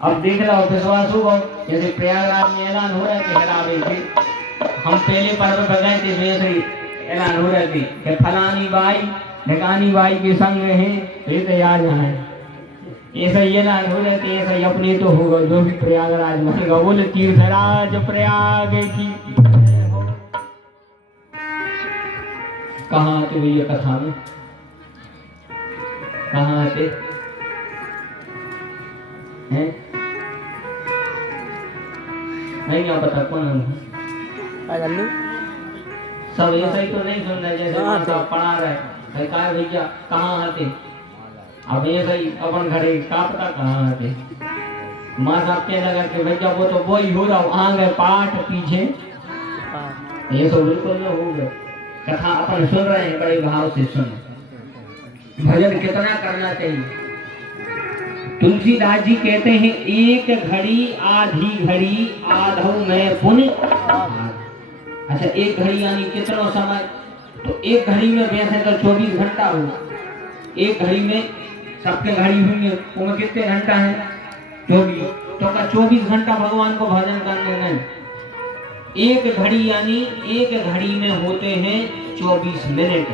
अब देख रहा हो विश्वास होगा, जैसे प्रयागराज में ऐलान हो रहा है कि हरावे थे, हम पहले पर्व पर गए थे, वैसे ही ऐलान हो रहे थे कि फलानी बाई ढकानी बाई के संग हैं, ये तो याद है। ऐसा ही ऐलान हो रहे थे, ऐसा ही अपने तो होगा जो भी प्रयागराज बनेगा। बोले तीर्थराज प्रयाग की। कहाँ आते भैया कथा में, कहाँ आते हैं? नहीं क्या पता कौन है? सब ऐसा ही तो नहीं सुन रहे जैसे आप पढ़ा रहे सरकार भैया कहाँ आते। अब ऐसा ही अपन घरे का पता कहाँ आते। माँ साहब कहने लगा कि भैया वो तो वही हो रहा आगे पाठ पीछे, ये तो बिल्कुल न हो गए। कथा अपन सुन रहे हैं, बड़े भाव से सुन। भजन कितना करना चाहिए। तुलसीदास जी कहते हैं एक घड़ी आधी घड़ी आधो में पुण्य। अच्छा एक घड़ी यानी कितना समय, तो एक घड़ी में वैसे तो 24 घंटा हो, एक घड़ी में सबके घड़ी हुई है उसमें कितने घंटा है 24, तो का 24 घंटा भगवान को भजन करने नहीं। एक घड़ी यानी एक घड़ी में होते हैं 24 मिनट।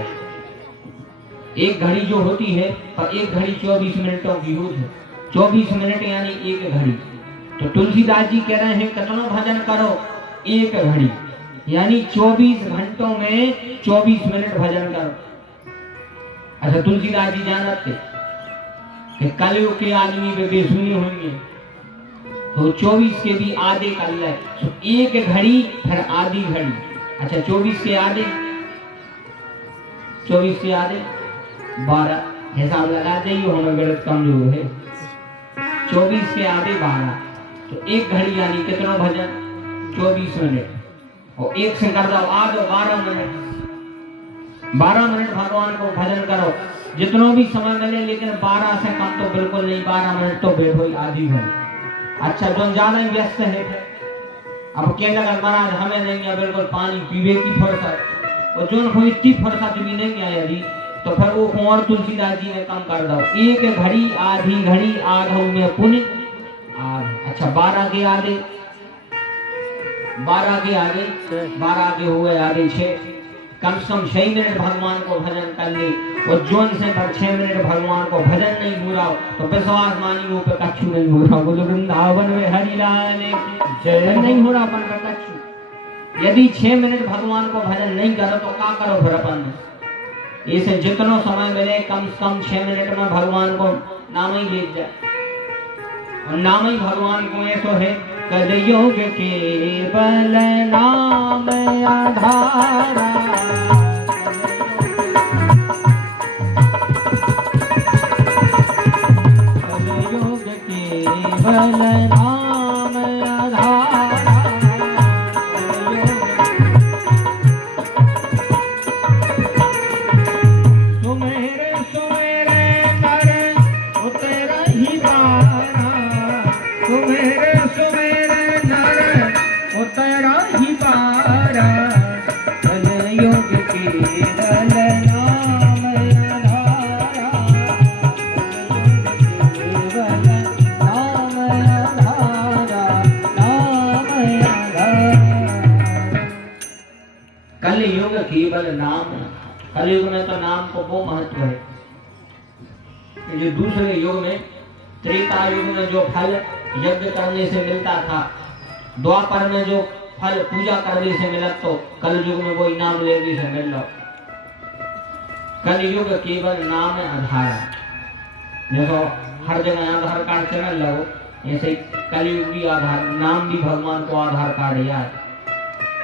एक घड़ी जो होती है और एक घड़ी 24 मिनटों की होती है, 24 मिनट यानी एक घड़ी। तो तुलसीदास जी कह रहे हैं कितना भजन करो, एक घड़ी यानी 24 घंटों में 24 मिनट भजन करो। अच्छा तुलसीदास जी जानते कि कलयुग के आदमी वे बेसुनी होंगे, तो 24 के भी आधे कर ले, तो एक घड़ी फिर आधी घड़ी। अच्छा 24 के आधे, 24 के आधे 12, हिसाब लगा जाइए, हमें गलत कमजोर है। 24 के आधे 12, तो एक घड़ी यानी कितना भजन 24 मिनट, और एक से कर दो आधो 12 मिनट। 12 मिनट भगवान को भजन करो जितना भी समय मिले, लेकिन 12 से कम तो बिल्कुल नहीं। 12 मिनट तो बैठो ही आधी घड़ी। अच्छा जो ज्यादा व्यस्त है, अब कहने लगा महाराज हमें नहीं है बिल्कुल पानी पीवे की फुर्सत, और जो कोई इतनी फुर्सत भी नहीं आया जी, तो फिर वो कुंवर तुलसीदास जी ने कम कर दो, एक घड़ी आधी घड़ी आधो में पुण्य आध। अच्छा 12 के आधे, 12 के आगे 12 के हुए आधे 6, कम से कम 6 मिनट भगवान को भजन कर ले। और जोन से पर 6 मिनट भगवान को भजन नहीं हो रहा तो विश्वास मानी वो पे कछु नहीं हो रहा। बोलो वृंदावन में हरिलाल जय नहीं हो रहा अपन का कछु। यदि 6 मिनट भगवान को भजन नहीं करो तो क्या करो फिर अपन। इसे जितना समय मिले कम से कम 6 मिनट में भगवान को नाम ही ले जाए, और नाम ही भगवान को ऐसा है कलयुग केवल नाम आधारा। कलयुग केवल नाम आधारा। सुमेरे सुमेरे नर उतरा ही बारा, सुमेरे सुमेरे नर उतरा ही बारा। कलयुग केवल नाम आधारा, केवल नाम आधारा, नाम आधारा। कलयुग केवल नाम, कलयुग में तो नाम को वो महत्व है। जो दूसरे युग में त्रेता युग में जो फल यज्ञ करने से मिलता था, द्वापर में जो फल पूजा करने से मिला, तो कल युग में वो नाम लेने से मिल रहा। कल युग केवल नाम आधार, जैसे हर जगह आधार कार्ड चल लो, ऐसे कलयुग भी आधार, नाम भी भगवान को आधार कार्ड याद।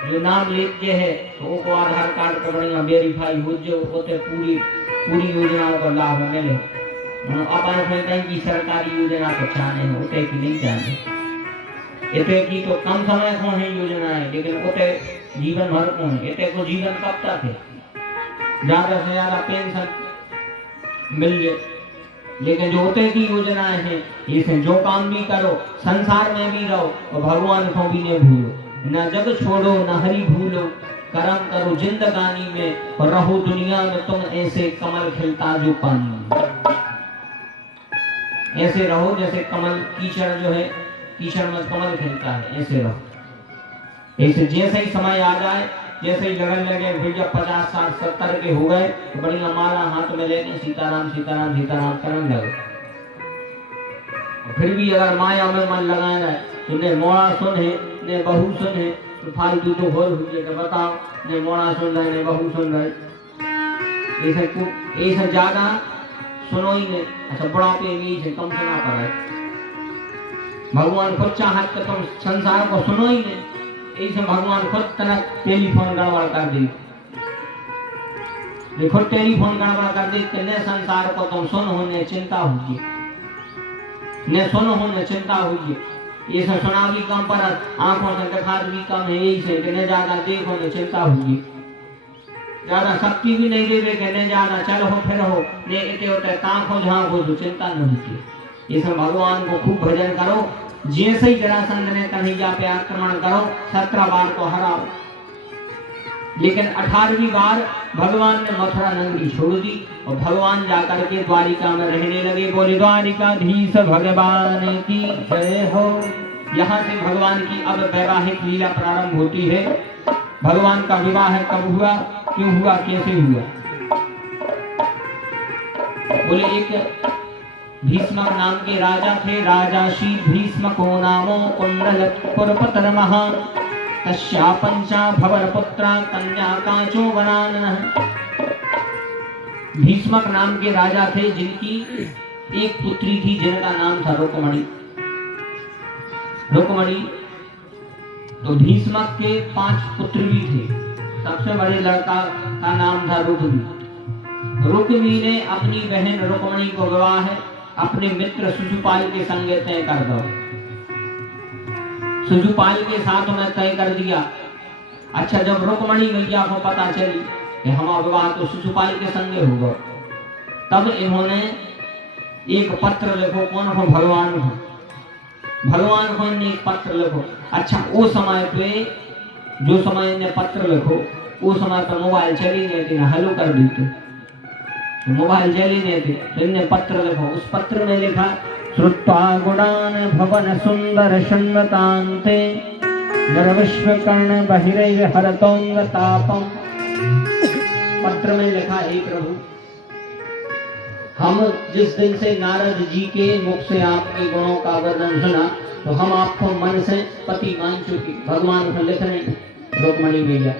जो नाम लेते हैं तो वो आधार कार्ड को बढ़िया वेरीफाई हो जो होते पूरी योजनाओं का लाभ मिले। अपन कहते हैं कि सरकारी योजना को चाहने हैं, उते की नहीं चाहते। इतने की तो कम समय को है योजना है, लेकिन उते जीवन भर को है। इतने को जीवन कब तक है, ज्यादा से ज्यादा पेंशन मिल जाए, लेकिन जो उते की योजनाएं हैं, इसे जो काम भी करो संसार में भी रहो और भगवान को भी नहीं भूलो। न जग छोड़ो न हरि भूलो, कर्म करो जिंदगानी में, और रहो दुनिया में तुम ऐसे कमल खिलता जो पानी। ऐसे रहो जैसे कमल कीचड़ जो है, कीचड़ में कमल खिलता है, ऐसे रहो। ऐसे जैसे ही समय आ जाए, जैसे ही लगन लगे, फिर जब 50, 60, 70 के हो गए तो बढ़िया माला हाथ में लेके सीताराम सीताराम सीताराम करने लगे। फिर भी अगर माया में मन लगाए रहे तो ने मोड़ा सुन है, ने बहू सुन है, तो फालतू तो होल हुई है। बताओ, ने मोड़ा सुन रहे, ने बहू सुन रहे, ऐसे ज्यादा सुनो ही नहीं। अच्छा, बुढ़ापे में से कम सुना पड़ा है। भगवान खुद चाहत तो तुम संसार को सुनो ही नहीं, ऐसे भगवान खुद तरह टेलीफोन गड़बड़ कर दी। देखो टेलीफोन गड़बड़ कर दी कि न संसार को तुम सुन हो, ने चिंता होगी, ने सुन हो, ने चिंता होगी। ये सब सुना भी कम पर आंखों से दिखा भी कम है, यही से कि न ज्यादा देखो ने चिंता होगी। ज्यादा शक्ति भी नहीं देवे कि न ज्यादा चल हो फिर हो, ने इतने होते तांखो झांको तो चिंता न होती। ये सब भगवान को खूब भजन करो। जैसे ही जरासंध ने कन्हैया पे आक्रमण करो, 17 बार को हराओ, लेकिन 18वीं बार भगवान ने मथुरा नगरी छोड़ दी और भगवान जाकर के द्वारिका में रहने लगे। बोले द्वारिकाधीश भगवान की जय हो। यहाँ से भगवान की अब वैवाहिक लीला प्रारंभ होती है। भगवान का विवाह कब हुआ, क्यों हुआ, कैसे हुआ? बोले एक भीष्म नाम के राजा थे, राजा श्री भीष्म को नामो कुंडलपुरपतर महान, तस्या पंचा भवन पुत्रा कन्या कांचो वनाननः। भीष्मक नाम के राजा थे जिनकी एक पुत्री थी जिनका नाम था रुक्मणी। रुक्मणी तो भीष्मक के 5 पुत्र भी थे। सबसे बड़े लड़का का नाम था रुक्मी। रुक्मी ने अपनी बहन रुक्मणी को विवाह अपने मित्र शिशुपाल के संग तय कर दो। शिशुपाल के साथ उन्हें तय कर दिया। अच्छा, जब रुक्मणी मैया को पता चली कि हमारा विवाह तो शिशुपाल के संग होगा, तब इन्होंने एक पत्र लिखो। कौन को? भगवान को। भगवान को ने एक पत्र लिखो। अच्छा, वो समय पे जो समय ने पत्र लिखो, उस समय पर मोबाइल चली नहीं थी, हेलो कर दी थी, तो मोबाइल चली नहीं थी, तो इन्हें पत्र लिखो। उस पत्र में लिखा, श्रुत्वा गुणान भवन सुंदर शृण्वतान्ते नरविश्व कर्ण बहिरैः हरतोंग तापम। पत्र में लिखा, हे प्रभु, हम जिस दिन से नारद जी के मुख से आपके गुणों का वर्णन सुना, तो हम आपको मन से पति मान चुके। भगवान को लिख रहे रुक्मणी मैया,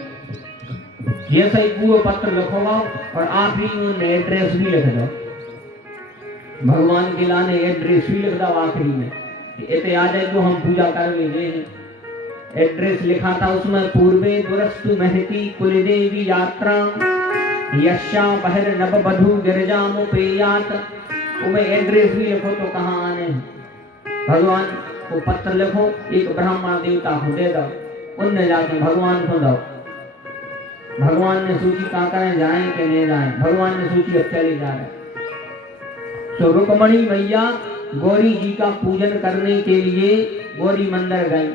जैसे ही पूरा पत्र लिखोगा और आप ही उन एड्रेस भी लिख दो। भगवान के लाने एड्रेस भी लिख दो आखिरी में, इतने आ जाए तो हम पूजा करेंगे। एड्रेस लिखा था उसमें, पूर्वे दुरस्तु महती कुलदेवी यात्रा यशा बहिर नव बधु गिरजामुपेयात। उमें एड्रेस भी लिखो तो कहाँ आने। भगवान को पत्र लिखो, एक ब्राह्मण देवता को दे दो, उनने जाके भगवान को दो। भगवान ने सोची कहाँ करें, जाए कि नहीं जाए। भगवान ने सोची अब चले जा रहे। तो रुक्मणी मैया गौरी जी का पूजन करने के लिए गौरी मंदिर गई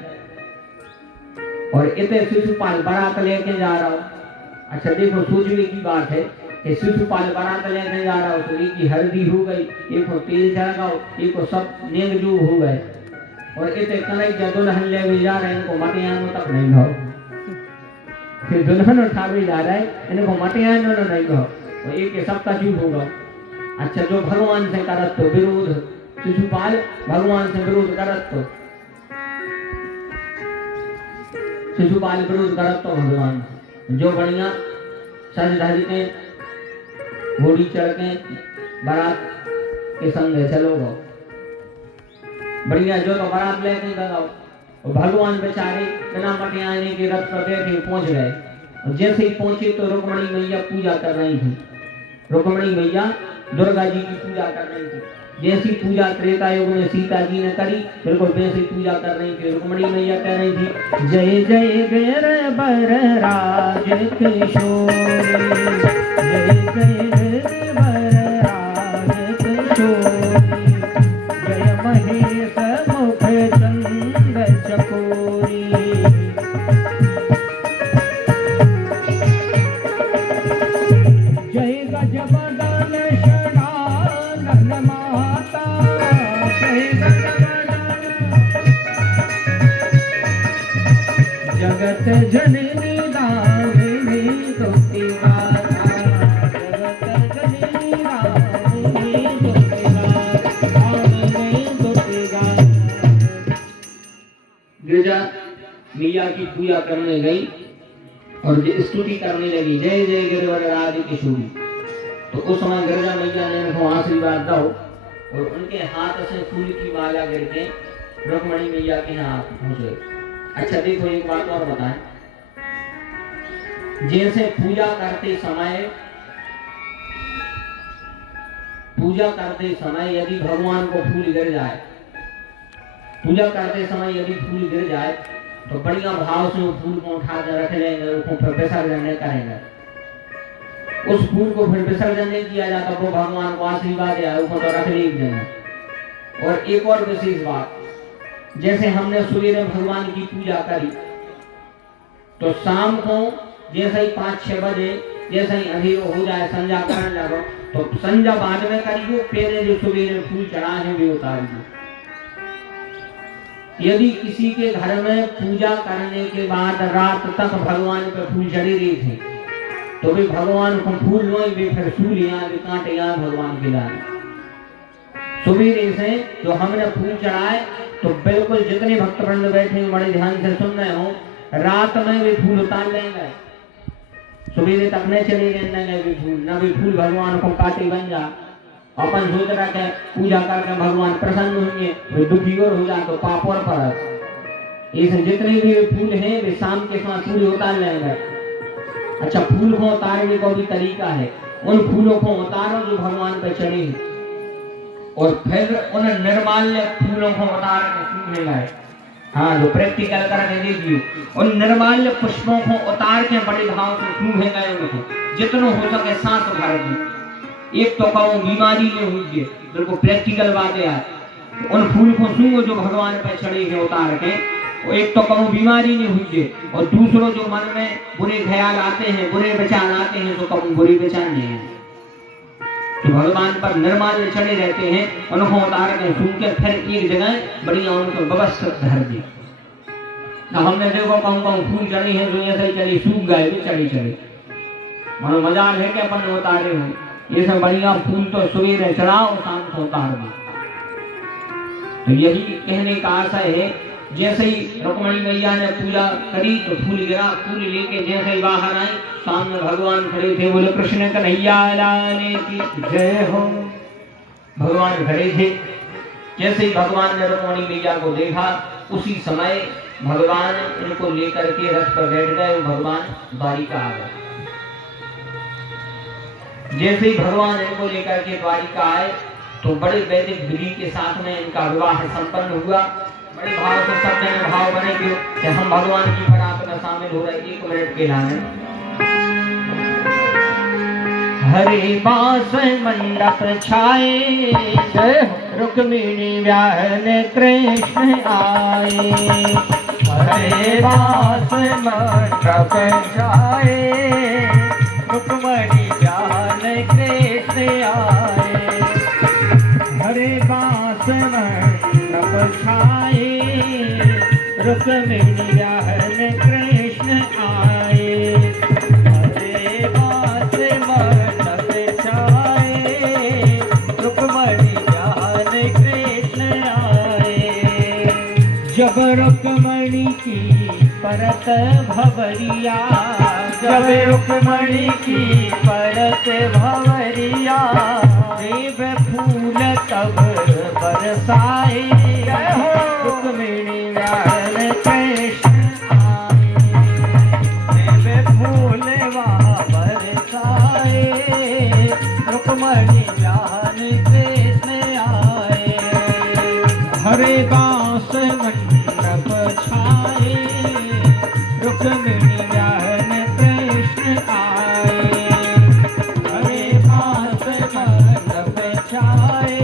और इतने शिशुपाल बारात लेके जा रहा हो। अच्छा देखो, सोचने की बात है कि शिशुपाल बारात लेके जा रहा हो, तो एक की हल्दी हो गई, एक को तेल चढ़ाओ, एक को सब नेग जो हो गए, और इतने कन्हैया दुल्हन ले जा रहे हैं, इनको मटियान तक नहीं भाव। फिर दुल्हन उठावे जा रहा है, इनको मटियान नहीं भाव, और एक के सबका चूप होगा। अच्छा, जो भगवान से करत तो विरोध, शिशुपाल भगवान से विरोध करत तो, शिशुपाल विरोध करत तो भगवान जो बढ़िया सज धज के घोड़ी चढ़ के बारात के संग चलो गो, बढ़िया जो तो बारात लेके गए। भगवान बेचारे बिना मटियाने के रथ पर बैठे पहुंच गए, और जैसे ही पहुंचे तो रुक्मणी मैया पूजा कर रही थी। रुक्मणी मैया दुर्गा जी की पूजा कर रही थी। जैसी पूजा त्रेता युग में सीता जी ने करी, बिल्कुल वैसी पूजा कर रही थी। रुक्मणी मैया कह रही थी, जय जय गर बर राज किशोरी, जय जय बर राज किशोरी, जय महेश मुख चंद चकोरी। जय गजबदन शरणा माता, जगत जननी दामिनी तुति गाथा, जगत जननी दामिनी तुति गाथा, दामिनी तुति गाथा। गिरजा मैया की पूजा करने गई और स्तुति करने लगी, जय जय गिरिवर राज किशोरी। तो उस समय गिरजा मैया ने उनको आशीर्वाद दो और उनके हाथ से फूल की माला गिर के रुक्मणी मैया के हाथ पहुंच गई। अच्छा देखो एक बात और बताएं, जैसे पूजा करते समय यदि भगवान को फूल गिर जाए, पूजा करते समय यदि फूल गिर जाए तो बढ़िया भाव से वो फूल को उठा कर रख लेंगे, उसको फिर विसर्जन करेंगे। उस फूल को फिर विसर्जन नहीं किया जाता, वो भगवान को आशीर्वाद है उसको तो रख लेंगे। और एक और विशेष बात, जैसे हमने सवेरे भगवान की पूजा करी तो शाम को जैसे ही 5-6 बजे जैसे ही अंधेरो हो जाए, संध्या करने लगो, तो संध्या बाद में करियो, पहले जो सवेरे फूल चढ़ाए हैं वे उतारियो। यदि किसी के घर में पूजा करने के बाद रात तक भगवान पे फूल चढ़े रहे थे तो वे भगवान को फूल लो, वे फिर सूल यहाँ वे कांटे यहाँ भगवान के लाए। सवेरे से जो हमने फूल चढ़ाए तो बिल्कुल जितने भक्तवृंद बैठे बड़े ध्यान से सुन रहे हो, रात में वे फूल उतार लेंगे, सवेरे तक नहीं चले गए वे फूल, न वे फूल भगवान को काटे बन जा। अपन सोच रखे पूजा करके भगवान प्रसन्न होंगे, वे दुखी और हो जाए तो पाप और फर्क। इसे जितने भी फूल हैं वे शाम के समय फूल उतार लेंगे। अच्छा, फूल को उतारने का भी तरीका है, उन फूलों को उतारो जो भगवान पे चढ़े और फिर उन निर्माल्य फूलों को उतार के सूखने लाए। हाँ, जो प्रैक्टिकल करके देखिए, उन निर्माल्य पुष्पों को उतार के बड़े भाव से सूखे गए, उनको जितना हो सके सांस भर दी। एक तो कहूँ बीमारी में हुई है, बिल्कुल प्रैक्टिकल बातें आए, उन फूल को सूंघो जो भगवान पे चढ़े हैं उतार के। एक तो कहूँ बीमारी नहीं हुई है, और दूसरों जो मन में बुरे ख्याल आते हैं, बुरे विचार आते हैं, तो कहूँ बुरे विचार नहीं है, तो भगवान पर निर्माल्य चढ़े रहते हैं, उनको उतार के सूंघ के फिर एक जगह बढ़िया उनको व्यवस्थित धर दी। हमने देखो कहूँ फूल चढ़ी है जो ऐसे ही चली सूख गए, चढ़ी मानो मजाल है कि अपन उतारे हो, ये सब बढ़िया फूल तो सवेरे चढ़ाओ, शाम को उतार दो। तो यही कहने का आशय है, जैसे ही रुक्मणी मैया ने पूजा करी तो फूल गिरा, फूल लेके जैसे ही बाहर आई, सामने भगवान खड़े थे, बोले कृष्ण कन्हैया लाल की जय हो। भगवान खड़े थे, जैसे ही भगवान ने रुक्मणी मैया को देखा उसी समय भगवान इनको लेकर के रथ पर बैठ गए, भगवान द्वारिका आ गए। जैसे ही भगवान इनको लेकर के द्वारिका आए तो बड़े वैदिक विधि के साथ में इनका विवाह संपन्न हुआ। बड़े भाव से सब जने भाव बने कि हम भगवान की बारात में शामिल हो रहे। 1 मिनट के लाने हरे बास मंडप छाए, रुक्मिणी व्याहन कृष्ण आए। हरे बास मंडप छाए, रुक्मिणी व्याहन कृष्ण आए। हरे बास मंडप छाए, रुक्मिणी व्याहन कृष्ण आए। हरे बास मंडप छाए, रुक्मिणी व्याहन कृष्ण आए। जब रुक्मिणी की परत भवरिया, जब रुक्मिणी की परत भवरिया, देव फूल तब बरसाए। रुक्मिणी व्याहन कृष्ण आए, देव फूल वहाँ बरसाए। रुक्मिणी व्याहन कृष्ण आए। हरे बांस मंडप छाए, रुक्मिणी व्याहन कृष्ण आए। हरे बांस मंडप छाए,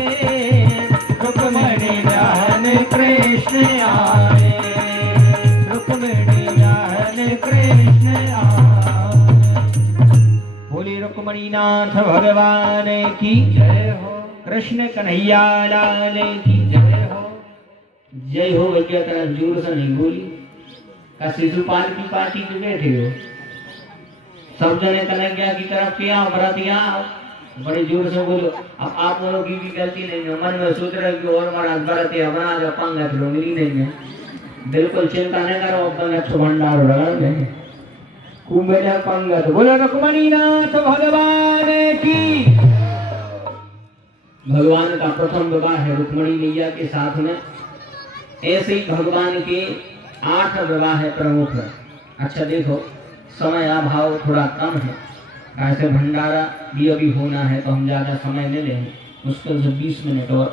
रुक्मिणी व्याहन कृष्ण आए। रुक्मिणी व्याहन कृष्ण आए। बोली रुक्मिणी नाथ भगवान की जय हो, कृष्ण कन्हैया लाल की जय हो। जय हो भैया, तरह जोर से नहीं बोली। का शिशुपाल की पार्टी पे बैठे हो, सब जने कन्हैया की तरफ से आओ, बरातिया आओ, बड़े जोर से बोलो। अब आप लोगों की भी गलती नहीं है, मन में सोच रहे कि और हमारा बरातिया बना जो पंगा तो मिली नहीं है, बिल्कुल चिंता नहीं करो, अपना अच्छो भंडार लगा देंगे खूब बेटा पंगा। तो बोलो रुक्मणी नाथ भगवान की। भगवान का प्रथम विवाह है रुक्मणी मैया के साथ में। ऐसे ही भगवान के 8 विवाह है प्रमुख। अच्छा देखो, समय अभाव थोड़ा कम है, ऐसे भंडारा भी अभी होना है तो हम ज़्यादा समय नहीं लेंगे, मुश्किल से 20 मिनट और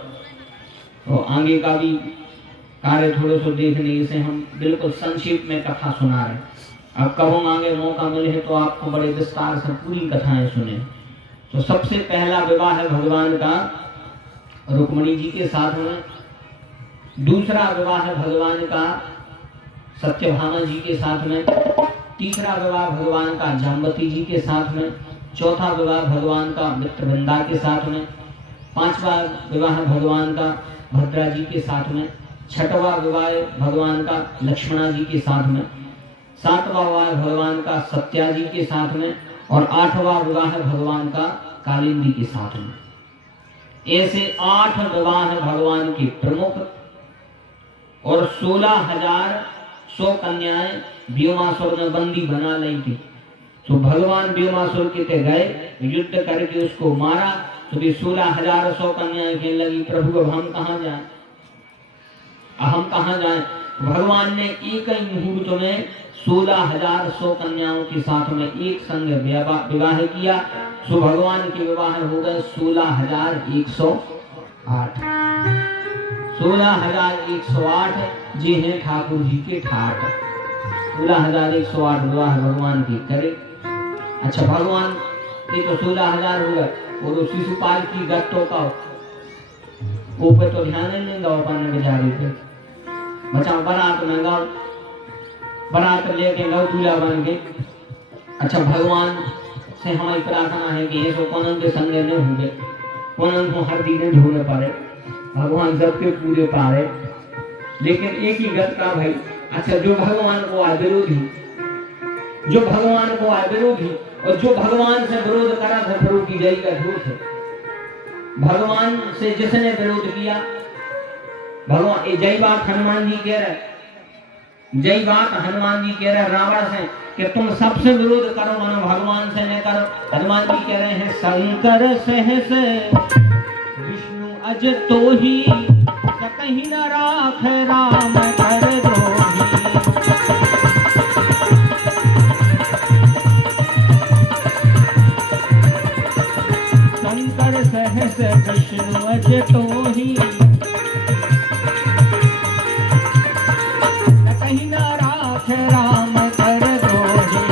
तो आगे का भी कार्य थोड़े से देखने से हम बिल्कुल संक्षेप में कथा सुना रहे हैं। अब कब आगे मौका मिले तो आपको बड़े विस्तार से पूरी कथाएं सुने। तो सबसे पहला विवाह है भगवान का रुक्मणी जी के साथ में। दूसरा विवाह है भगवान का सत्यभामा जी के साथ में। तीसरा विवाह भगवान का जाम्बती जी के साथ में। चौथा विवाह भगवान का मित्रवृंदा के साथ में। पांचवा विवाह भगवान का भद्रा जी के साथ में। छठवा विवाह भगवान का लक्ष्मणा जी के साथ में। सातवां विवाह भगवान का सत्या जी के साथ में। और 8वां विवाह भगवान का कालिंदी के साथ में। ऐसे 8 विवाह भगवान के प्रमुख और 16,100 कन्याएं व्योमासुर ने बंदी बना ली थी। तो भगवान व्योमासुर के ते गए, युद्ध करके उसको मारा। तो भी 16,100 कन्याएं कहने लगी, प्रभु अब हम कहाँ जाएं, हम कहाँ जाएं। भगवान ने एक ही मुहूर्त में 16,100 कन्याओं के साथ में एक संग विवाह किया। सो भगवान के विवाह हो गए 16,108। 16,108 जी हैं ठाकुर जी के ठाट। 16,108 विवाह भगवान के करे। अच्छा, भगवान के तो 16,000 हुए और शिशुपाल की गत्तों का वो पे तो ध्यान नहीं दो अपन बेचारे पे। बचा बारात में गाओ, बारात लेके गाओ दूल्हा बन के। अच्छा, भगवान से हमारी प्रार्थना है कि ऐसो कोनन के संगे न होंगे, कोनन को हर दिन ढूंढ पारे, भगवान सबके पूरे पारे। लेकिन एक ही गत का भाई, अच्छा जो भगवान को आए विरोधी, जो भगवान को आए विरोधी और जो भगवान से विरोध करा था प्रभु की जय का झूठ है। भगवान से जिसने विरोध किया, भगवान ये जय बात हनुमान जी कह रहे, जय बात हनुमान जी कह रहे रावण से कि तुम सबसे विरोध करो, मानो भगवान से नहीं करो। हनुमान जी कह रहे हैं, शंकर सहस विष्णु अज तो ही कहीं न राख राम कर द्रोही। शंकर सहस विष्णु अज तो ही कहीं न राख राम कर द्रोही।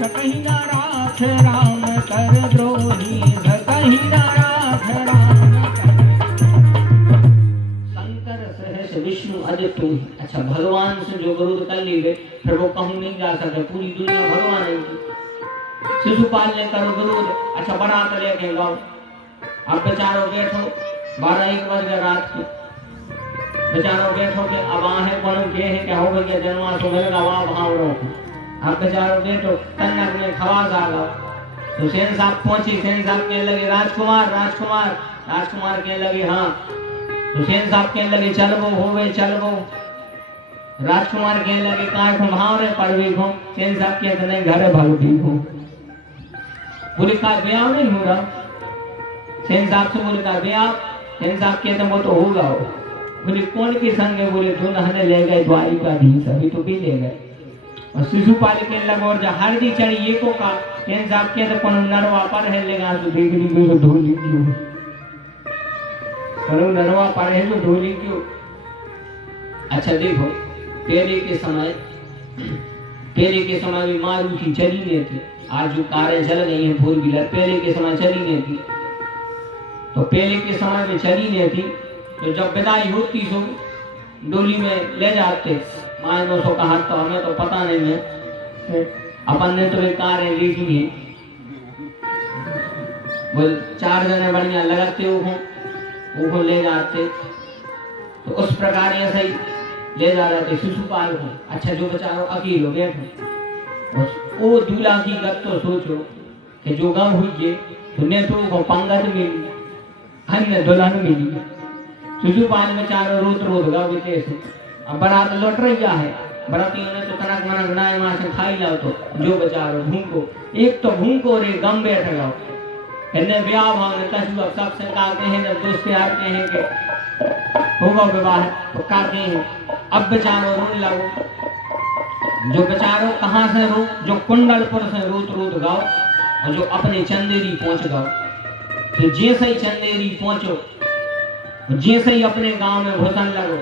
कहीं न राख राम कर द्रोही, कहीं न राख राम कर। शंकर सहस विष्णु अज तो ही। अच्छा, भगवान से जो विरोध कर लिए फिर वो कहूँ नहीं जा सकते, पूरी दुनिया भगवान है उनकी। शिशुपाल ने करो विरोध। अच्छा, बारात लेके गाओ, अब बेचारो बैठो 12-1 बज गए रात की, बेचारो बैठो के अब आहे कौन के है क्या हो गया जनवा सो मेरे गवा भाव रो। अब बेचारो बैठो कन्या में खवास आ गया। तो सेन साहब पहुंची, सेन साहब कहने लगे राजकुमार राजकुमार। राजकुमार कहने लगे हाँ। तो सेन साहब कहने लगे चल वो हो गए चल वो। राजकुमार कहने लगे कहाँ घूम भाव रे पड़वी घूम। सेन साहब कहते नहीं घर भगती घूम। बोले का ब्याह नहीं हो रहा। सेन साहब से बोले का ब्याह। सेन साहब कहते वो तो होगा। बोले कौन के संग है। बोले दुल्हन ले गए द्वारिकाधीश, अभी तो भी ले गए। और शिशुपाल के लगे और जो हरदी चढ़ी ये को का। सेन साहब कहते कौन नरवा पर है लेगा तो देख ली तो ढोली क्यों, कौन नरवा पर है तो ढोली क्यों। अच्छा देखो, पहले के समय में मारुति चली नहीं थी। आज जो कारें चल गई हैं 4 व्हीलर, पहले के समय चली नहीं थी। तो पहले के समय में चली नहीं थी। तो जब विदाई होती सो डोली में ले जाते माए 200 का हाथ। तो हमें तो पता नहीं है, अपन ने तो एक कार है देखी है। बोल 4 जने बढ़िया लगाते हो वो ले जाते। तो उस प्रकार ऐसे ही ले जा रहे थे शिशुपाल को। अच्छा जो बेचारा अकेलो बैठो, वो दूल्हा की गत तो सोचो कि जो गम हुई है तुमने तो वो पंगत मिली, अन्य दुल्हन मिली। शिशुपाल बेचारा रोत रोत गा बेटे से। अब बारात लौट रही है, बरातियों ने तो कनक मनक बनाए वहां से खाई लाओ। तो जो बेचारो भूखो, एक तो भूखो रे गम बैठ गया। इन्हें ब्याह भाव ने कछु अब सब से कहते हैं, जब दोस्त यार के हैं कि होगा विवाह तो कहते हैं अब बेचारो रोने लगो। जो बेचारो कहाँ से रो, जो कुंडलपुर से रोत रोत गाओ और जो अपने चंदेरी पहुंच गाओ। तो जैसे ही चंदेरी पहुंचो, जैसे ही अपने गांव में घुसन लगो,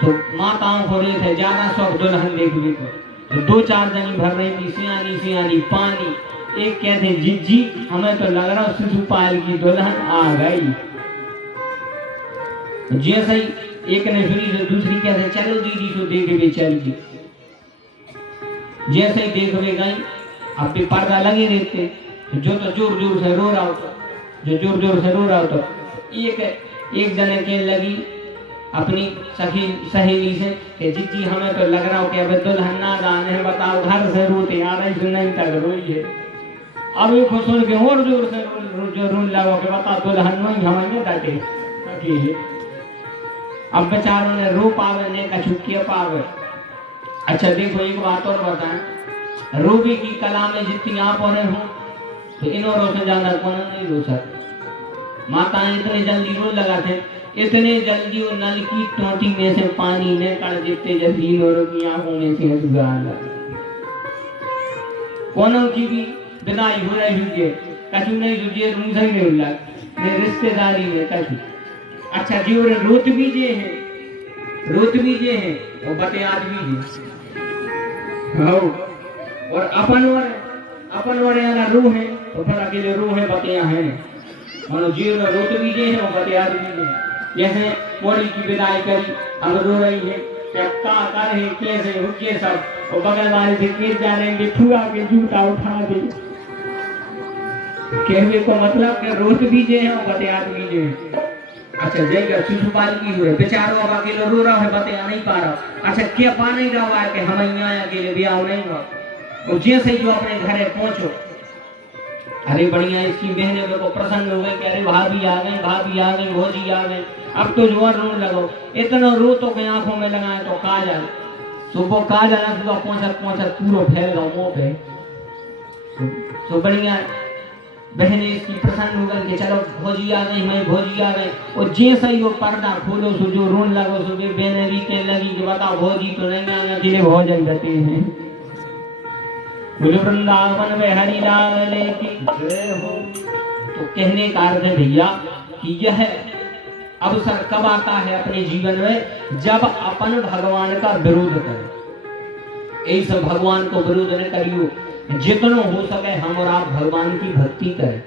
तो माताओं को रे थे ज्यादा शौक दुल्हन देखने को। तो दो चार जनी भर रही थी सियानी सियानी पानी। एक कहते जी हमें तो लग रहा शिशुपाल की दुल्हन आ गई। जैसे ही एक ने सुनी तो दूसरी कहते चलो दीदी तो देख भी चली। जैसे ही देख भी गई, अब भी पर्दा लगे रहते। जो तो जोर जोर से रो रहा होता, जो जोर जोर से रो रहा होता। एक जने के लगी अपनी सहेली से कि जी हमें तो लग रहा हो कि अब दुल्हन ना दान है, बताओ घर से रोते आ रही सुनाई तक रोई है। अब एक सुन के और जोर से रोने लगा कि बता दुल्हन नहीं हमें डांटे अकेले। अब बेचारों ने रो पावे ने कछु किया पावे। अच्छा देखो एक बात और बताएं, रोबी की कला में जितनी आप और हूँ तो इन औरों से ज्यादा कौन नहीं रो सकते। माताएं इतने जल्दी रो लगाते, इतने जल्दी वो नल की टोटी में से पानी निकल देते जैसे इन औरों की आंखों में से आंसू आ लगा। कोनों की भी विदाई हो रही हुई है, कछु नहीं तुझे रूम से नहीं मिला मेरे रिश्तेदारी में कछु। अच्छा जी और रोत भी जे हैं, रोत भी जे हैं और बते आदमी जी हो। और अपन और अगर रूह है तो फिर अकेले रूह है बतिया है। मानो जीव में रोत भी जे हैं और बते आदमी जी। जैसे मोड़ी की विदाई करी, अब रो रही है क्या कर है कैसे हो के सब, और बगल वाले से केस जा रहे हैं छुआ के जूता उठा दे। कहने को मतलब कि रोत भी जे हैं और बते आदमी जे हैं। अच्छा जय शिशुपाल की हो रहे बेचारो अब अकेले रो रहा है, बते आ नहीं पा रहा। अच्छा क्या पा नहीं रहा है कि हम यहाँ अकेले ब्याह नहीं हुआ। और जैसे ही जो अपने घर पहुंचो, अरे बढ़िया इसकी बहनें मेरे को प्रसन्न हो गई कि अरे भाभी आ गई, भाभी आ गई, भौजी आ गई। अब तो जोर रोने लगो, इतना रो तो के आंखों में लगाए तो काजल सुबह काजल सुबह पहुंचत पूरा फैल गया मुंह पे। तो बढ़िया बहने इसकी प्रसन्न हो गई कि चलो भौजी आ गई, मैं भौजी आ गई। और जैसे ही वो पर्दा खोलो सो जो रोने लगो सो बहने भी कहने लगी कि बताओ भौजी तो नहीं आ गई, जिन्हें भोजन देते हैं। वृंदावन में हरि लाल की जय हो। तो कहने का अर्थ है भैया कि यह अवसर कब आता है अपने जीवन में, जब अपन भगवान का विरोध करें। ऐसे भगवान को विरोध न करियो, जितना हो सके हम और आप भगवान की भक्ति करें।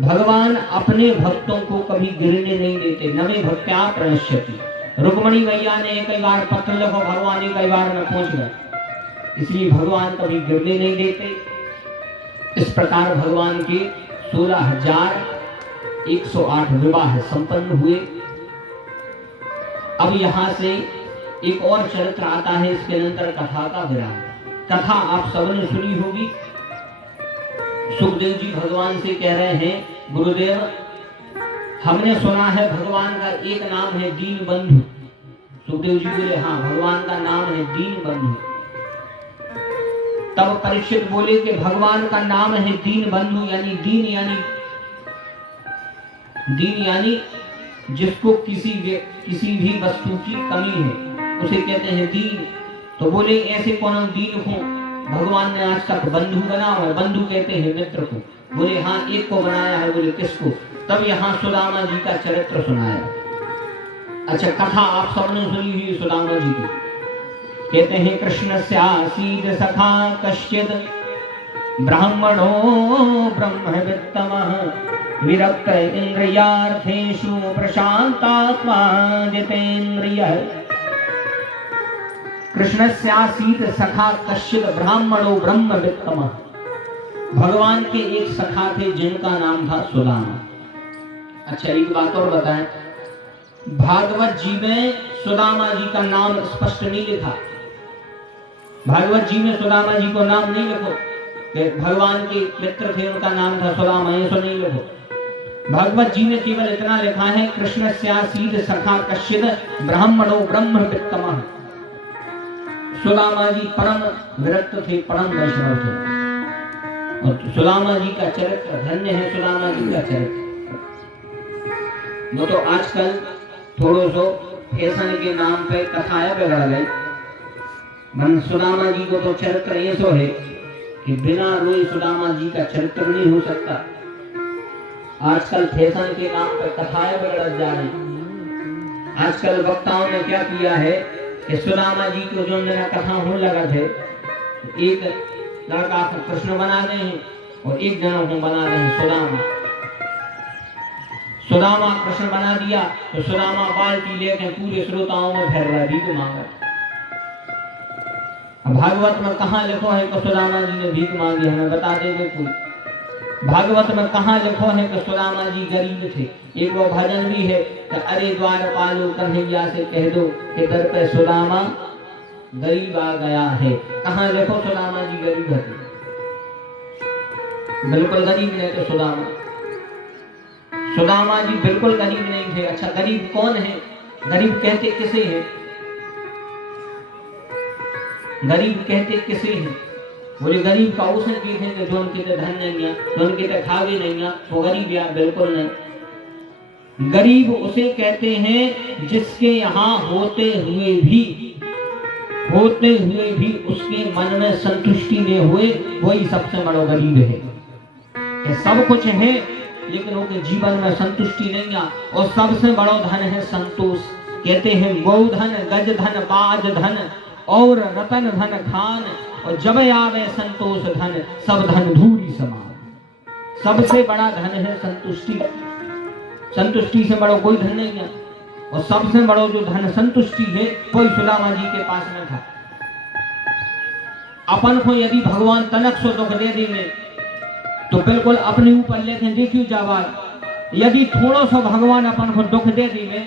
भगवान अपने भक्तों को कभी गिरने नहीं देते। नवे भक्त्या प्रणश्यति। रुक्मणी मैया ने कई बार पत्र लिखो, भगवान कई बार में पहुंच गए, इसलिए भगवान कभी गिरने नहीं देते। इस प्रकार भगवान के 16,108 विवाह संपन्न हुए। अब यहाँ से एक और चरित्र आता है, इसके अंतर कथा का विराम। कथा आप सबने सुनी होगी। सुखदेव जी भगवान से कह रहे हैं गुरुदेव हमने सुना है भगवान का एक नाम है दीन बंधु। सुखदेव जी बोले हाँ भगवान का नाम है दीन बंधु। तब परीक्षित बोले कि भगवान का नाम है दीन बंधु, यानी दीन यानी जिसको किसी भी वस्तु की कमी है उसे कहते हैं दीन। तो बोले ऐसे कौन दीन हो भगवान ने आज तक बंधु बनाया है? बंधु कहते हैं मित्र को। बोले हाँ एक को बनाया है। बोले किसको? तब यहाँ सुदामा जी का चरित्र सुनाया। अच्छा कथा आप सबने सुनी हुई सुदामा जी की। कहते हैं कृष्ण से आसीद सखा कश्चिद ब्राह्मणो ब्रह्मवित्तमः विरक्त इंद्रियार्थेषु प्रशांतात्मा जितेन्द्रियः। कृष्णस्य आसीद सखा कश्चिद ब्राह्मणो ब्रह्मवित्तमः। भगवान के एक सखा थे जिनका नाम था सुदामा। अच्छा एक बात और बताएं, भागवत जी में सुदामा जी का नाम स्पष्ट नहीं लिखा। भागवत जी में सुदामा जी को नाम नहीं लिखो कि भगवान के मित्र थे उनका नाम था सुदामा, ये सो नहीं लिखो। भागवत जी में केवल इतना लिखा है कृष्ण स्यासीद सखा कश्चिद ब्राह्मणो ब्रह्मवित्तमः। सुदामा जी परम विरक्त थे, परम वैष्णव थे, और सुदामा जी का चरित्र धन्य है। सुदामा जी का चरित्र वो तो आजकल थोड़ो सो फैशन के नाम पे कथाएं बिगड़ गई। मन सुदामा जी को तो चरित्र ऐसो है कि बिना रोए सुदामा जी का चरित्र नहीं हो सकता। आजकल फैशन के नाम पे कथाएं बिगड़ जा रही। आजकल वक्ताओं ने क्या किया है कि सुदामा जी को जो मेरा कथा होने लगा थे, एक लड़का को कृष्ण बना दे हैं और एक जनों को बना दे हैं सुदामा। सुदामा कृष्ण बना दिया तो सुदामा बाल्टी लेकर पूरे श्रोताओं में फिर रहा, भीख मांगा। भागवत में कहाँ लिखो है कि सुदामा जी ने भीख मांगी, हमें बता देंगे कोई। भागवत में कहाँ लिखो है कि सुदामा जी गरीब थे। एक वो भजन भी है कि अरे द्वारपालो कन्हैया से कह दो कि दर पे सुदामा गरीब आ गया है। कहाँ लिखो सुदामा जी गरीब थे? बिल्कुल गरीब नहीं थे सुदामा। सुदामा जी बिल्कुल गरीब नहीं थे। अच्छा गरीब कौन है? गरीब कहते किसे है? गरीब कहते किसे है? बोले गरीब का उसे कहते हैं जो उनके तो धन नहीं है, जो उनके तो खावे नहीं है, वो गरीब या बिल्कुल नहीं। गरीब उसे कहते हैं जिसके यहाँ होते हुए भी उसके मन में संतुष्टि नहीं हुए, वही सबसे बड़ा गरीब है। ये सब कुछ है लेकिन उनके जीवन में संतुष्टि नहीं है। और सबसे बड़ा धन है संतोष। कहते हैं गौधन गज धन बाज धन और रतन धन खान, और जब आवे संतोष धन सब धन धूरी समान। सबसे बड़ा धन है संतुष्टि। संतुष्टि से बड़ा कोई धन नहीं है। और सबसे बड़ा जो धन संतुष्टि है कोई सुदामा जी के पास में था। अपन को यदि भगवान तनक सो दुख दे देंगे तो बिल्कुल अपने ऊपर लेके देखियो जावा। यदि थोड़ा सा भगवान अपन को दुख दे देंगे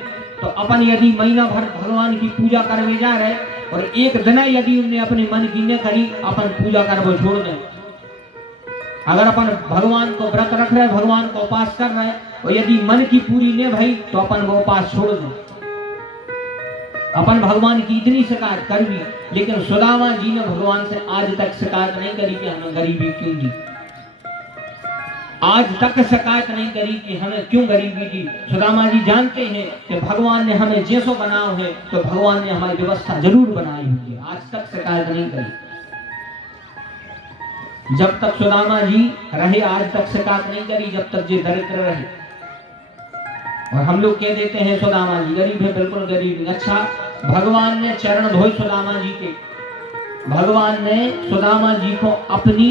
तो अपन यदि महीना भर भगवान की पूजा करने जा रहे और एक दिन यदि उन्हें अपने मन की न करी, अपन पूजा कर छोड़ दें। अगर अपन भगवान को व्रत रख रहे, भगवान को उपास कर रहे और यदि मन की पूरी न भई तो अपन वो उपास छोड़ दें। अपन भगवान की इतनी शिकायत कर ली, लेकिन सुदामा जी ने भगवान से आज तक शिकायत नहीं करी कि हमें गरीबी क्यों दी। आज तक शिकायत नहीं करी कि हमें क्यों गरीबी दी। सुदामा जी जानते हैं कि भगवान ने हमें जैसो बनाया है तो भगवान ने हमारी व्यवस्था जरूर बनाई हुई है। आज तक शिकायत नहीं करी। जब तक सुदामा जी रहे आज तक शिकायत नहीं करी, जब तक ये दरिद्र रहे। और हम लोग कह देते हैं सुदामा जी गरीब है, बिल्कुल गरीब। अच्छा भगवान ने चरण धोए सुदामा जी के। भगवान ने सुदामा जी को अपनी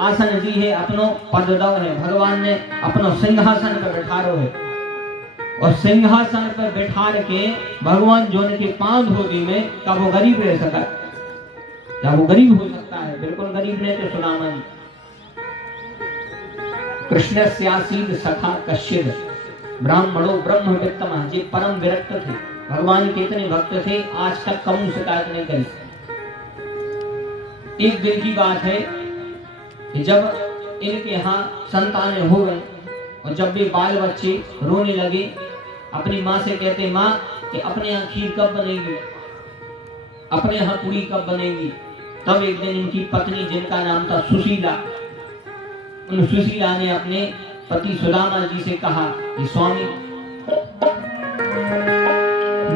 आसन दी है, अपनो पद दो है। भगवान ने अपनो सिंहासन पर बैठारो है और सिंहासन पर बैठा के भगवान जो उनके पांव धो दी में का वो गरीब रह सका? क्या वो गरीब हो सकता है? बिल्कुल गरीब नहीं थे सुदामा जी। कृष्ण स्यासीद सखा कश्चिद ब्राह्मणो ब्रह्मवित्तमः। ये परम विरक्त थे, भगवान के इतने भक्त थे, आज तक कभी शिकायत नहीं करी। एक दिन की बात है कि जब इनके यहाँ संतानें हो गए और जब भी बाल बच्चे रोने लगे, अपनी माँ से कहते माँ कि अपने यहाँ खीर कब बनेगी, अपने यहाँ पूरी कब बनेगी। तब एक दिन इनकी पत्नी जिनका नाम था सुशीला, उन सुशीला ने अपने पति सुदामा जी से कहा कि स्वामी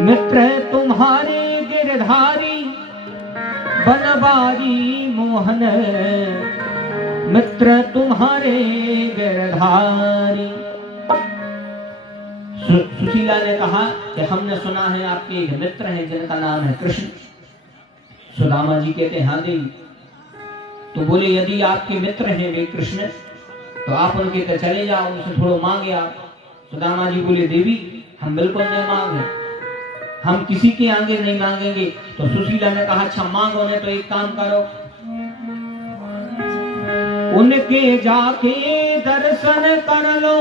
मित्र तुम्हारे गिरधारी बनवारी मोहन, मित्र तुम्हारे गिरधारी। सुशीला ने कहा कि हमने सुना है आपके एक मित्र हैं जिनका नाम है कृष्ण। सुदामा जी कहते हाँ देवी। तो बोले यदि आपके मित्र हैं वे कृष्ण तो आप उनके तो चले जाओ, उनसे थोड़ा मांगे आप। सुदामा जी बोले देवी हम बिल्कुल नहीं मांगे, हम किसी के आगे नहीं मांगेंगे। तो सुशीला ने कहा अच्छा मांगो ने तो एक काम करो, उनके जाके दर्शन कर लो,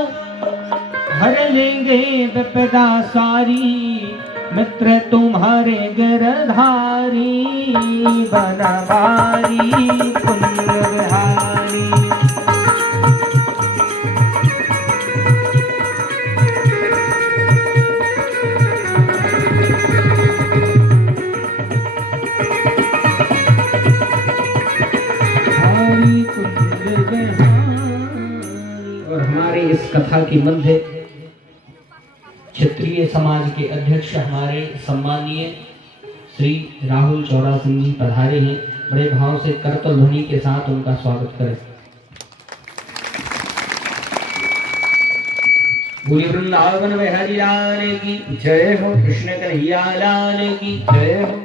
हर लेंगे विपदा सारी, मित्र तुम्हारे गिरधारी, बनवारी कुंज बिहारी। और हमारे इस कथा के मध्य क्षत्रिय समाज के अध्यक्ष हमारे सम्मानीय श्री राहुल चौरा सिंह जी पधारे हैं। बड़े भाव से करतल ध्वनि के साथ उनका स्वागत करें। बोलिए वृंदावन बिहारी लाल की जय हो, कृष्ण कन्हैया लाल की जय हो।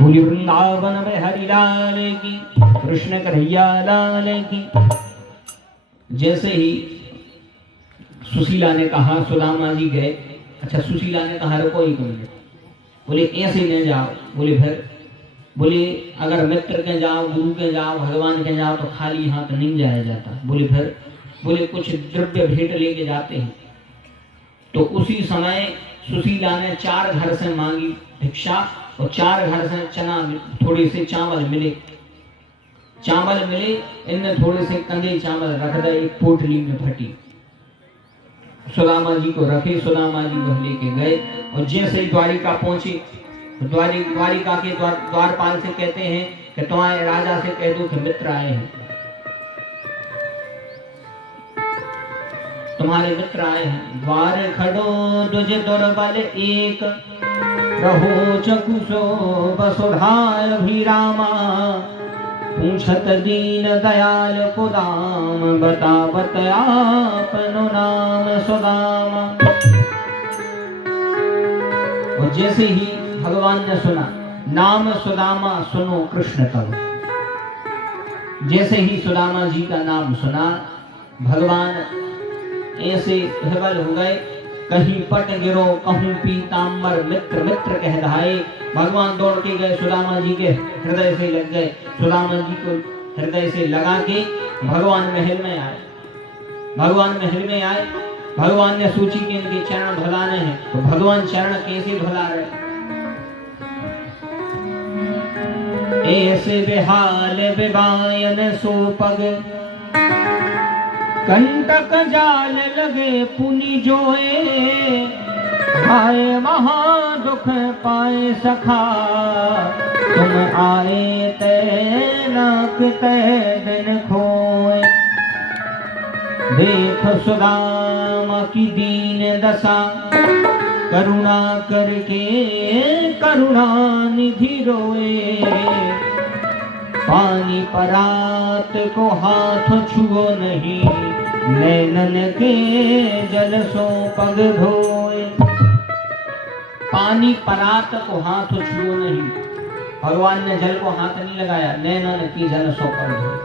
बोलिए वृंदावन में हरि लाल की, कृष्ण कन्हैया लाल की। जैसे ही सुशीला ने कहा सुदामा जी गए। अच्छा, सुशीला ने कहा रुको एक मिनट। बोले ऐसे न जाओ। बोले फिर? बोले अगर मित्र के जाओ, गुरु के जाओ, भगवान के जाओ तो खाली हाथ नहीं जाया जाता। बोले फिर? बोले कुछ द्रव्य भेंट लेके जाते हैं। तो उसी समय सुशीला ने 4 घर से मांगी भिक्षा और 4 घर से चना, थोड़े से चावल मिले। इनने थोड़े से कंदे चावल रख दे एक पोटली में फटी। सुदामा जी को रखे, सुदामा जी वह लेके गए और जैसे ही द्वारिका पहुंचे, द्वारिका के द्वारपाल से कहते हैं कि तुम्हारे राजा से कह दो कि मित्र आए हैं, तुम्हारे मित्र आए हैं। द्वार खड़ो तुझे दुर्बल एक, रहो चकुसो बसुधाय अभिरामा, पूछत दीन दयाल को दाम, बतावत आपनो नाम सुदामा। और जैसे ही भगवान ने सुना नाम सुदामा सुनो कृष्ण तब, जैसे ही सुदामा जी का नाम सुना भगवान ऐसे विह्वल हो गए। कहीं पट गिरो कहूं पीतांबर, मित्र मित्र कहलाए। भगवान दौड़ के गए, सुदामा जी के हृदय से लग गए। सुदामा जी को हृदय से लगा के भगवान महल में आए। भगवान ने सोची कि इनके चरण धुलाने हैं, तो भगवान चरण कैसे धुला रहे? ऐसे बेहाल बेबायन सो पग, कंटक जाल लगे पुनि जोए, आए महा दुख पाए सखा, तुम आए ते नाक ते दिन खोए। देख सुदामा की दीन दशा, करुणा करके करुणा निधि रोए, पानी परात को हाथ छुओ नहीं, नैनन के जल सो पग धोए। पानी परात को हाथ छुओ नहीं, भगवान ने जल को हाथ नहीं लगाया, नैनन की जल सो पग धोए।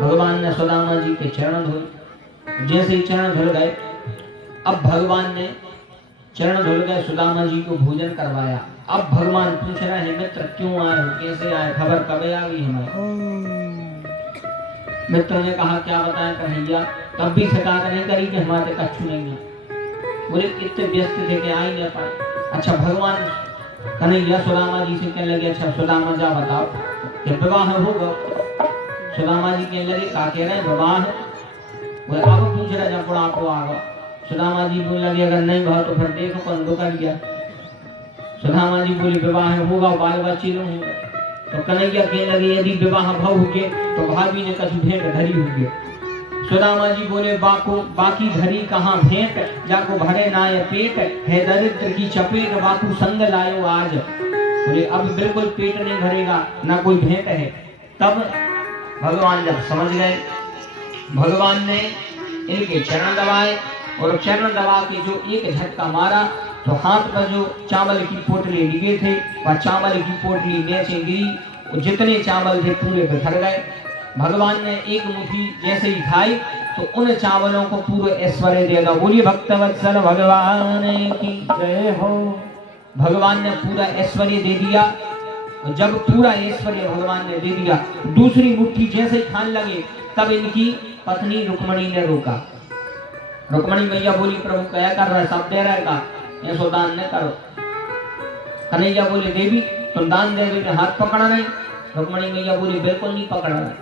भगवान ने सुदामा जी के चरण धोए। जैसे ही चरण धुल गए, अब भगवान ने चरण धुल गए, सुदामा जी को भोजन करवाया। अब भगवान पूछ रहे हैं मित्र क्यों आए हो, कैसे आए, खबर कब आ गई हमें? मित्र ने कहा क्या बताएं कन्हैया, तब भी शिकायत नहीं करी कि हमारे कछु नहीं है। बोले इतने व्यस्त थे कि आ ही नहीं पाए। अच्छा, भगवान कन्हैया सुदामा जी से कहने लगे अच्छा सुदामा जा बताओ कि विवाह होगा? सुदामा जी कहने लगे का कह रहे हैं विवाह? बोले अब पूछ रहे जब बुढ़ापो आ गया। सुदामा जी बोलने लगे अगर नहीं भाव तो फिर देखो कौन कर गया। सुदामा जी बोले विवाह होगा, बाल बच्चे होंगे। तो कन्हैया कहने लगे यदि विवाह भाव हो गए तो भाभी ने कछु भेंट धरी होगी। सुदामा जी बोले बाकी धरी कहाँ भेंट, जाको भरे नाय पेट, है दरिद्र की चपेट, बाकू संग लायो आज। बोले अब बिल्कुल पेट नहीं भरेगा, ना कोई भेंट है। तब भगवान जब समझ गए, भगवान ने इनके चरण दबाए और चरण दबा के जो एक झटका मारा तो हाथ पर जो चावल की पोटली लिखे थे वह चावल की पोटली नीचे गिरी वो जितने चावल थे पूरे बिखर गए। भगवान ने एक मुट्ठी जैसे ही खाई तो उन चावलों को पूरे ऐश्वर्य देगा। बोलिए भक्तवत्सल भगवान की जय हो। भगवान ने पूरा ऐश्वर्य दे दिया। और जब पूरा ऐश्वर्य भगवान ने दे दिया, दूसरी मुट्ठी जैसे ही खाने लगे तब इनकी पत्नी रुक्मणी ने रोका। रुक्मणी मैया बोली प्रभु क्या कर रहा है, सब दे रहेगा, ऐसो दान न करो। कन्हैया बोले देवी तुम दान दे दो, हाथ पकड़ा नहीं। रुक्मणी मैया बोली बिल्कुल नहीं पकड़ा है,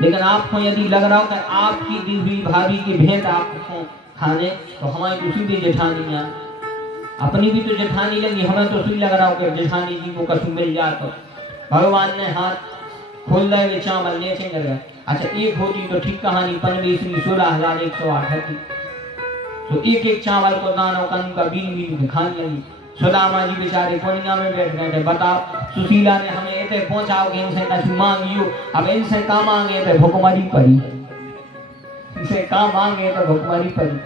लेकिन आपको यदि लग रहा हो कि आपकी दी हुई भाभी की भेंट आपको खाने, तो हमारी दूसरी भी जेठानी है, अपनी भी तो जेठानी लगी, हमें तो सुई लग रहा हो कि जेठानी जी को कसू मिल जाए। तो भगवान ने हाथ खोल रहे वे चावल नीचे गिर गए। अच्छा एक होती तो ठीक कहानी, 16,108 की। तो एक एक चावल को दानों का बीन बीन के खाने लगी। सुदामा जी बेचारे कोनिया में बैठ गए थे। बताओ सुशीला ने हमें इतने पहुंचाओगे, इनसे कछु मांगियो, अब इनसे का मांगे तो भुखमरी पड़ी, इनसे का मांगे तो भुखमरी पड़ी।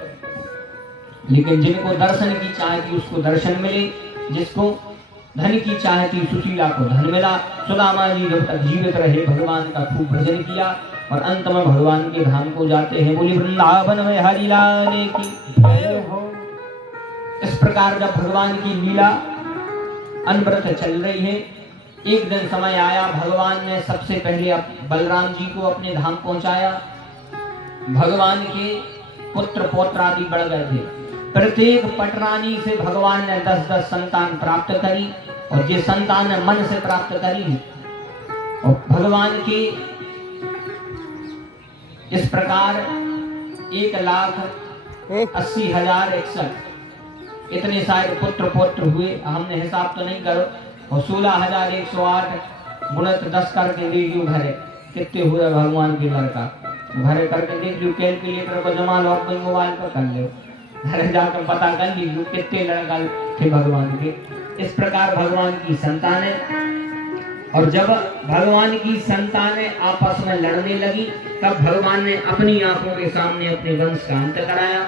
लेकिन जिनको दर्शन की चाह थी उसको दर्शन मिले, जिसको धन की चाह थी सुशीला को धन मिला। सुदामा जी जब तक जीवित रहे भगवान का खूब भजन किया और अंत में भगवान के धाम को जाते हैं। बोली वृंदावन में हरि लाल की जय हो। इस प्रकार जब भगवान की लीला अनवरत चल रही है, एक दिन समय आया भगवान ने सबसे पहले बलराम जी को अपने धाम पहुंचाया। भगवान के पुत्र पौत्र आदि बढ़ गए थे। प्रत्येक पटरानी से भगवान ने 10-10 संतान प्राप्त करी और ये संतान मन से प्राप्त करी है। और भगवान के इस प्रकार 1,80,061 इतने सारे पुत्र पौत्र हुए, हमने हिसाब तो नहीं करो। और 16,108 गुणत 10 करके देखियो घरे कितने हुए भगवान के घर का, घरे करके देख लो, कैलकुलेटर को जमा लो, अपने मोबाइल पर कर लो, घरे जाकर पता कर लीजिए कितने लड़का थे भगवान के। इस प्रकार भगवान की संतानें, और जब भगवान की संतानें आपस में लड़ने लगी तब भगवान ने अपनी आंखों के सामने अपने वंश का अंत कराया।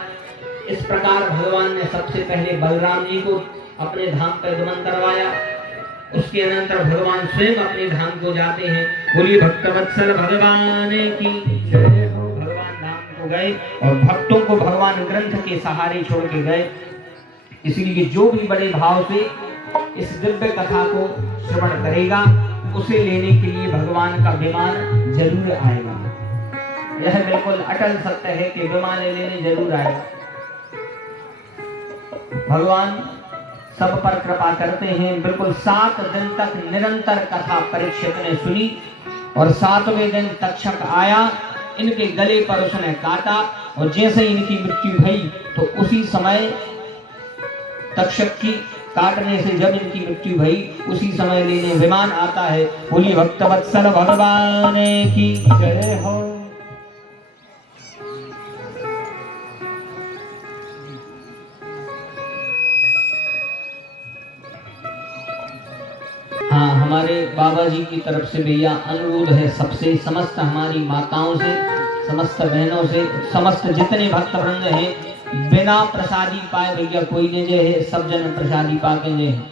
इस प्रकार भगवान ने सबसे पहले बलराम जी को अपने धाम पर गमन करवाया। उसके अनंतर भगवान स्वयं अपने धाम को जाते हैं। बोलिए भक्तवत्सल भगवान की जय हो। भगवान धाम को गए और भक्तों को भगवान ग्रंथ के सहारे छोड़ के गए। इसलिए जो भी बड़े भाव से इस दिव्य कथा को श्रवण करेगा उसे लेने के लिए भगवान का विमान जरूर आएगा। यह बिल्कुल अटल सत्य है कि विमान लेने जरूर आएगा। भगवान सब पर कृपा करते हैं। बिल्कुल 7 दिन तक निरंतर कथा परीक्षित ने सुनी और 7वें दिन तक्षक आया, इनके गले पर उसने काटा और जैसे इनकी मृत्यु भई तो उसी समय तक्षक की काटने से जब इनकी मृत्यु भई उसी समय लेने विमान आता है। बोलिए भक्तवत्सल भगवान की जय हो। हाँ, हमारे बाबा जी की तरफ से भैया अनुरोध है सबसे, समस्त हमारी माताओं से, समस्त बहनों से, समस्त जितने भक्त वृंद हैं, बिना प्रसादी पाए भैया कोई नहीं जे है, सब जन प्रसादी पाके जे है।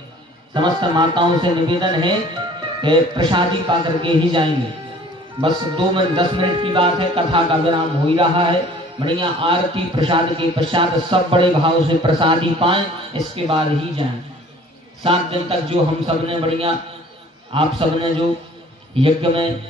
समस्त माताओं से निवेदन है कि प्रसादी पा करके ही जाएंगे। बस 10 मिनट की बात है, कथा का विराम हो ही रहा है। बढ़िया आरती प्रसाद के पश्चात सब बड़े भाव से प्रसादी पाएं, इसके बाद ही जाएं। 7 दिन तक जो हम सब ने बढ़िया, आप सब ने जो यज्ञ में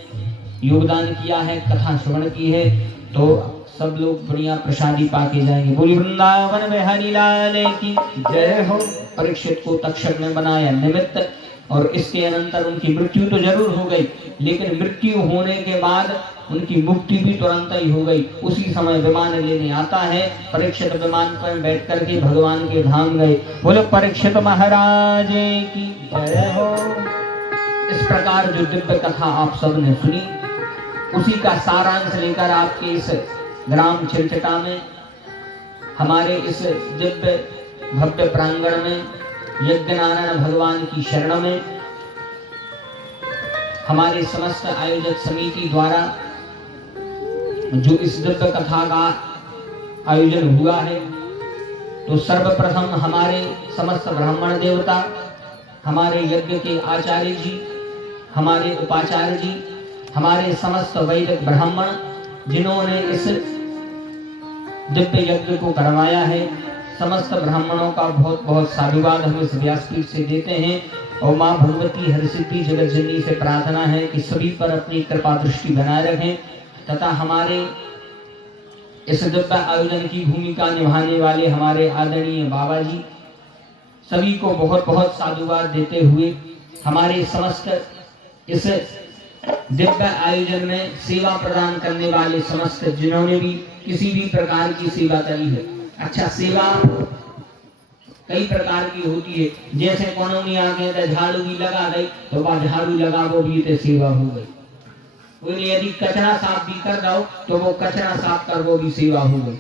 योगदान किया है, कथा श्रवण की है, तो सब लोग बढ़िया प्रसादी पाके जाएंगे। बोली वृंदावन में हरि लाल की जय हो। परीक्षित को तक्षक ने बनाया निमित्त और इसके अनंतर उनकी मृत्यु तो जरूर हो गई, लेकिन मृत्यु होने के बाद उनकी मुक्ति भी तुरंत ही हो गई। उसी समय विमान लेने आता है। परीक्षित विमान पर बैठ करके भगवान के धाम गए। बोले परीक्षित महाराज की जय हो। इस प्रकार जो दिव्य कथा आप सब ने सुनी, उसी का सारांश लेकर आपके इस ग्राम चिरचटा में, हमारे इस दिव्य भव्य प्रांगण में, यज्ञनारायण भगवान की शरण में, हमारे समस्त आयोजक समिति द्वारा जो इस दिव्य कथा का आयोजन हुआ है, तो सर्वप्रथम हमारे समस्त ब्राह्मण देवता, हमारे यज्ञ के आचार्य जी, हमारे उपाचार्य जी, हमारे समस्त वैदिक ब्राह्मण जिन्होंने इस दिव्य यज्ञ को करवाया है, समस्त ब्राह्मणों का बहुत बहुत साधुवाद हम इस व्यासपीठ से देते हैं। और माँ भगवती हरसिद्धि जगत जननी से प्रार्थना है कि सभी पर अपनी कृपा दृष्टि बनाए रखें तथा हमारे इस दिव्य आयोजन की भूमिका निभाने वाले हमारे आदरणीय बाबा जी सभी को बहुत बहुत साधुवाद देते हुए हमारे समस्त इस दिव्य आयोजन में सेवा प्रदान करने वाले समस्त जिन्होंने भी किसी भी प्रकार की सेवा करी है। अच्छा, सेवा कई प्रकार की होती है, जैसे कोनो में आगे तो झाड़ू भी लगा गई तो वह झाड़ू लगा वो भी तो सेवा हो गई। कोई यदि कचरा साफ भी कर दो तो वो कचरा साफ कर वो भी सेवा हो गई।